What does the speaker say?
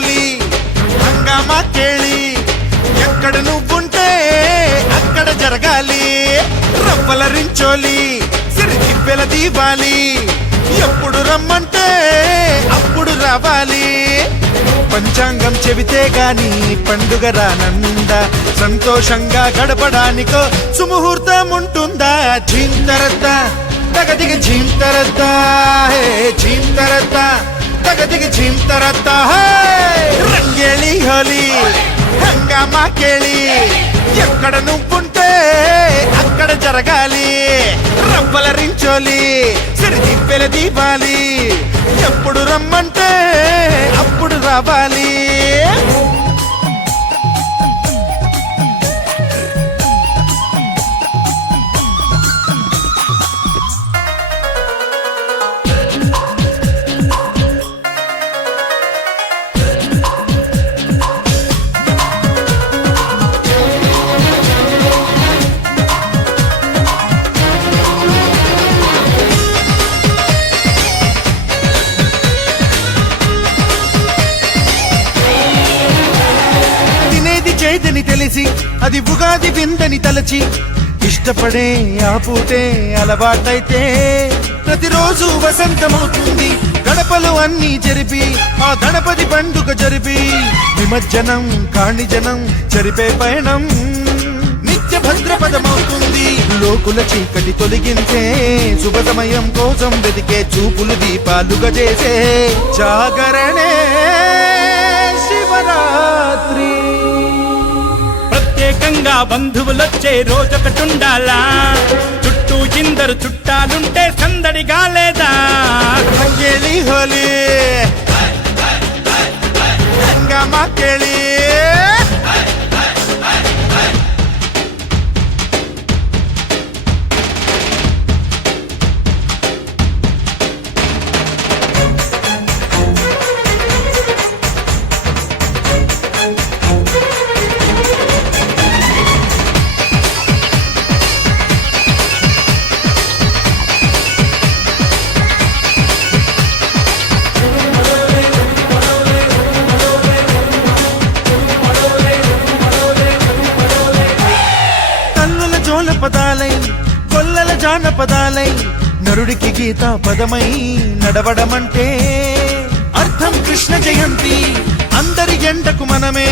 హోలీ హంగామా కేళి ఎక్కడ నువ్వుంటే అక్కడ జరగాలి రవ్వల రించోలి సిరిదిబ్బెల దీవాలి ఎప్పుడు రమ్మంటే అప్పుడు రావాలి పంచాంగం చెబితే గాని పండుగ రానందా సంతోషంగా గడపడానికో సుముహూర్తం ఉంటుందా ఝీంతరద్దా తగదిగ ఝీంతరద్దా హే ఝీంతరద్దా తగదిగ ఝీంతరద్దా హే రంగేళి హోలీ హంగామా కేళి ఎక్కడ నువ్వుంటే అక్కడ జరగాలి రవ్వల రించోలి సిరిదిబ్బెల దీవాలి ఎప్పుడు రమ్మంటే అప్పుడు రావాలి చేదని తెలిసి అది ఉగాది విందని తలచి ఇష్టపడే ఆ పూటే అలవాటైతే ప్రతిరోజు వసంతమవుతుంది గడపలు అన్నీ జరిపి ఆ గణపతి పండుగ జరిపి నిమజ్జనం కాణిజనం జరిపే పయనం నిత్య భద్రపదమవుతుంది లోకుల చీకటి తొలగించే శుభ సమయం కోసం వెతికే చూపులు దీపాలుగా చేసే జాగరణే శివరాత్రి ప్రత్యేకంగా బంధువులొచ్చే రోజొకటుండాలా చుట్టూ ఇందరు చుట్టాలుంటే సందడిగా లేదా రంగేళి హోలీ హంగామా కేళి పదాలై కొల్లల జానపదాలై నరుడికి గీతా పదమై నడవడమంటే అర్థం కృష్ణ జయంతి అందరి ఎండకు మనమే